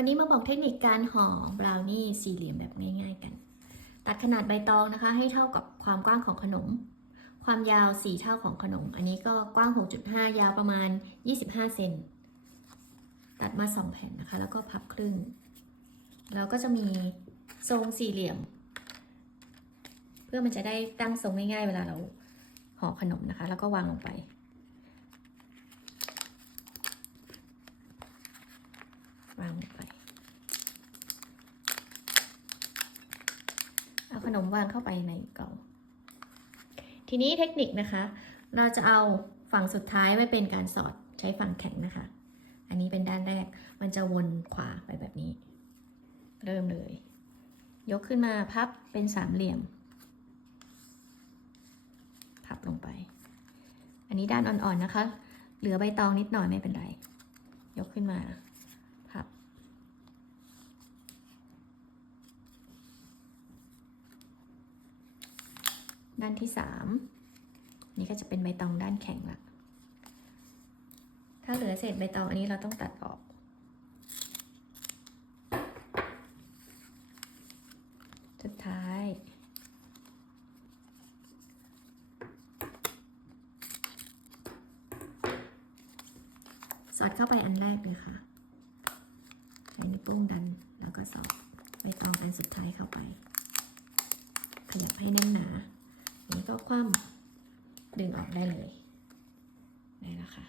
วันนี้มาบอกเทคนิคการห่อบราวนี่สี่เหลี่ยมแบบง่าย ๆ กัน ตัดขนาดใบตองนะคะ ให้เท่ากับความกว้างของขนม ความยาว 4 เท่าของขนม อันนี้ก็กว้าง 6.5 ยาวประมาณ 25 เซนตัดมา 2 แผ่นนะคะ แล้วก็พับครึ่งแล้วก็จะมีทรงสี่เหลี่ยม เพื่อมันจะได้ตั้งทรงง่ายๆ เวลาเราห่อขนมนะคะ แล้วก็วางลงไป วางลงไป เอาขนมวางเข้าไปในกล่อง ทีนี้เทคนิคนะคะ เราจะเอาฝั่งสุดท้ายไว้เป็นการสอดใช้ฝั่งแข็งนะคะ อันนี้เป็นด้านแรก มันจะวนขวาไปแบบนี้ เริ่มเลย ยกขึ้นมาพับเป็นสามเหลี่ยม พับลงไป อันนี้ด้านอ่อนๆนะคะ เหลือใบตองนิดหน่อยไม่เป็นไร ยกขึ้นมา พับ ด้านที่สามนี่ก็จะเป็นใบตองด้านแข็งละถ้าเหลือเศษใบตองอันนี้เราต้องตัดออก สุดท้ายสอดเข้าไปอันแรกเลยค่ะใช้นิ้วโป้งดันแล้วก็สอดใบตองอันสุดท้ายเข้าไป ขยับให้แน่นหนา นนี้ก็คว่ำดึงออกได้เลยได้แล้วค่ะ